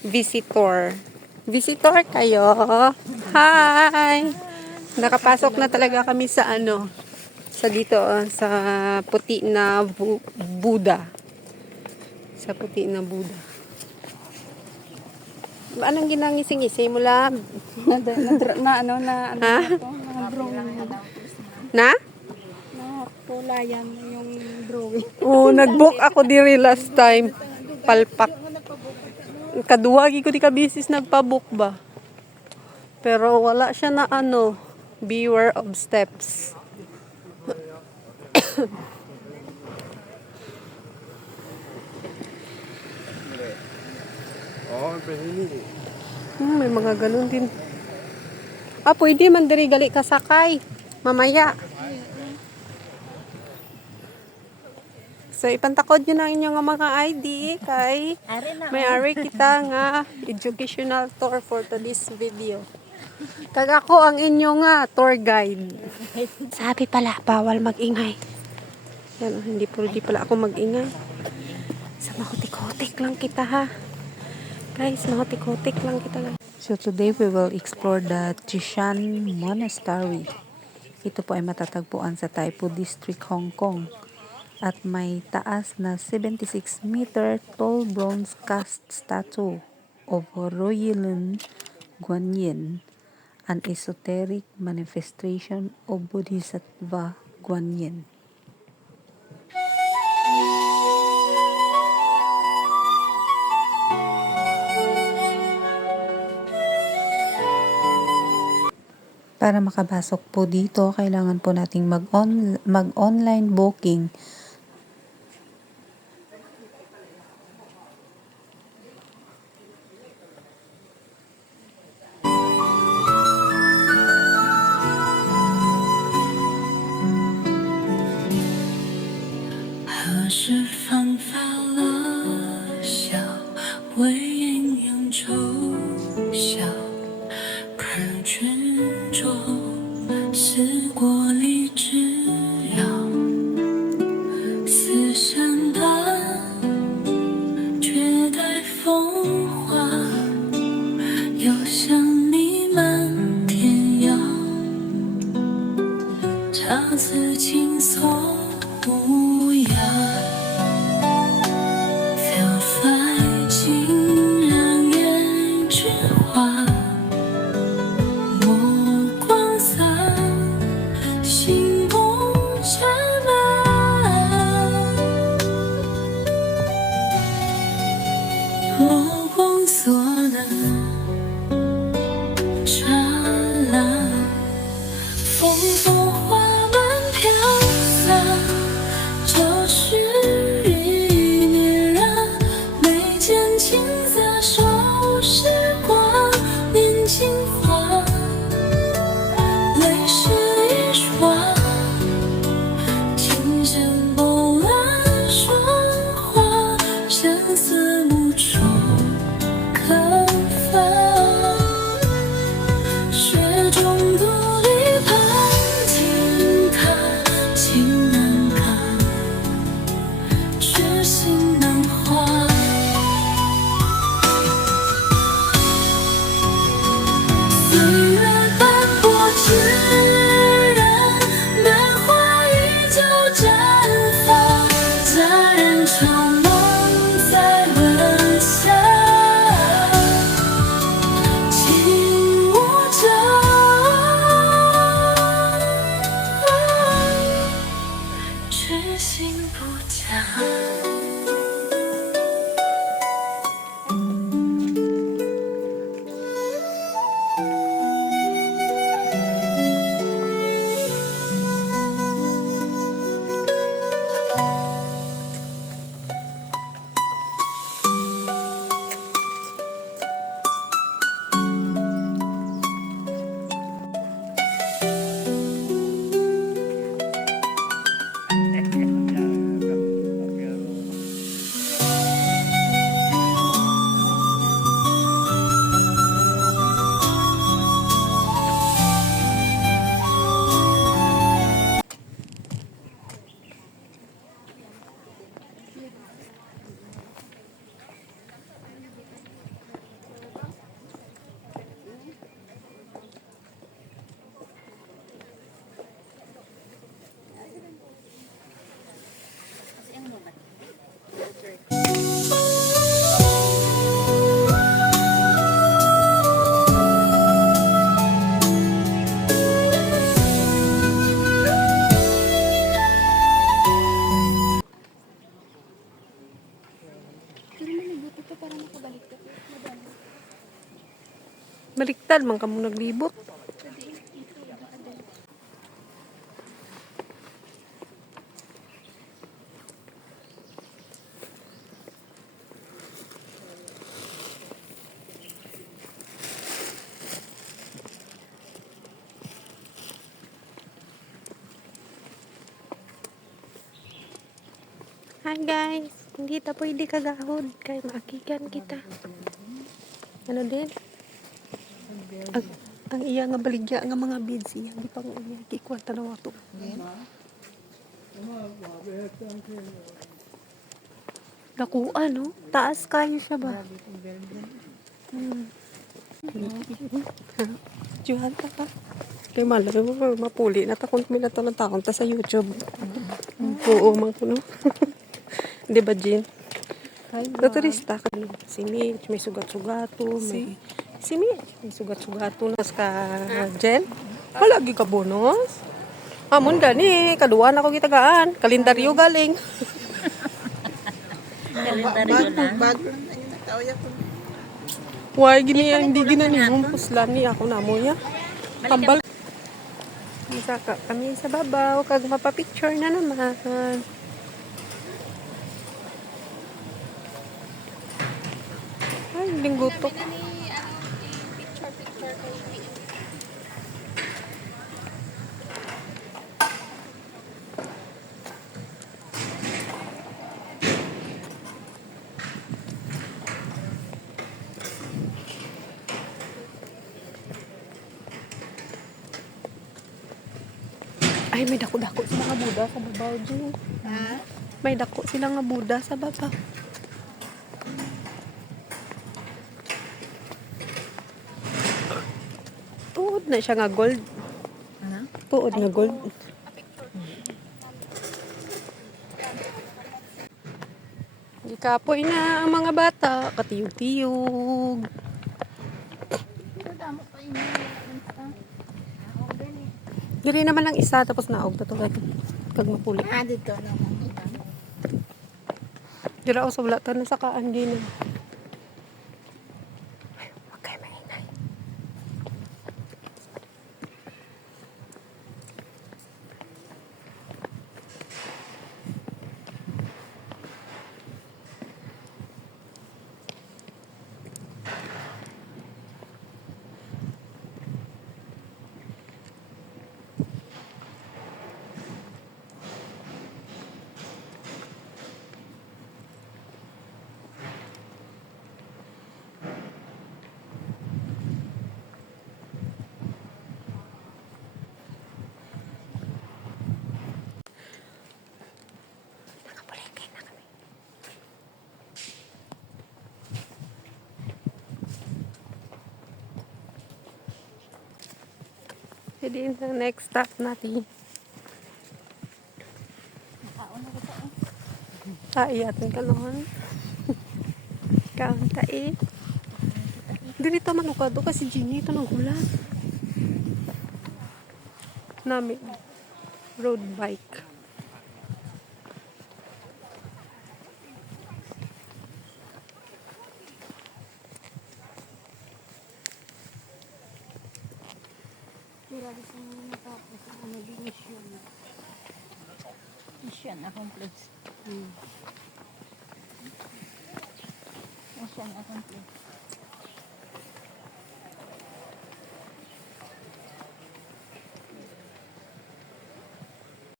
Visitor. Visitor kayo. Hi! Nakapasok na talaga kami sa sa dito, sa puti na Buddha. Sa puti na Buddha. Anong ginangising-ising mo lang? Na? Nakulayan yung drawing. Oh, nag-book ako diri last time. Palpak. Kaduwagi ko di ka bisis nagpa-book ba. Pero wala siya na beware of steps. May mga ganun din. Pwede man diri gali kasakay. Mamaya. So, ipantakod nyo na inyong mga ID kay may-ari kita nga educational tour for today's video. Kag ako ang inyong tour guide. Sabi pala, bawal mag-ingay. Yan, hindi pala ako mag-ingay. Sa mahutik-hutik lang kita ha. Guys, mahutik-hutik lang kita lang. So, today we will explore the Chishan Monastery. Ito po ay matatagpuan sa Taipu District, Hong Kong. At may taas na 76-meter tall bronze cast statue of Royalin Guanyin, an esoteric manifestation of Bodhisattva Guanyin. Para makapasok po dito, kailangan po nating mag-online booking. Baliktad man kamo naglibot. Hi guys, hindi ta pwede kagahod kay maakikan kita. Ano din? Ang iya nga baligya nga mga beads iya di pang iya gikwanta na wato. Nakuha no? Taas kayo siya ba? Juhan ta ka. Kay malay mo mapuli na ta kung minato ng taon ta sa YouTube. Oo man ko no. Di ba Jean? Naturista ka no. Si Mitch may sugat-sugato, may si Mitch may sugat-sugato nas ka Jen. Wala gi ka bonus. Amon gani kaduwa na ko gitagaan. Kalendaryo galing. Kalendaryo lang. Bago lang na yun. Tawya ko. Why gini hindi ginanimong puslan ni ako na mo ya. Tambal. Isa ka kami sa babaw kag mapapicture na naman. Ay, linggutok. Ay, may dako-dako sila nga Buddha sa babaw, Jin. May dako sila nga Buddha sa babaw. Tuod na siya nga gold. Ano? Tuod nga gold. Ikapoy na ang mga bata. Katiyog-tiyog. Diri naman lang isa tapos naog na to kag mapuli. Dito naman. Dira ako sa wala ta na sa kaan din. Okay, maingay. Jadi yung next stop natin. Iyatin ka naman. Kaunta eh. Dito manukado kasi Ginny ito ng hulan. Namin. Road bike. Mission accomplished. Mission accomplished.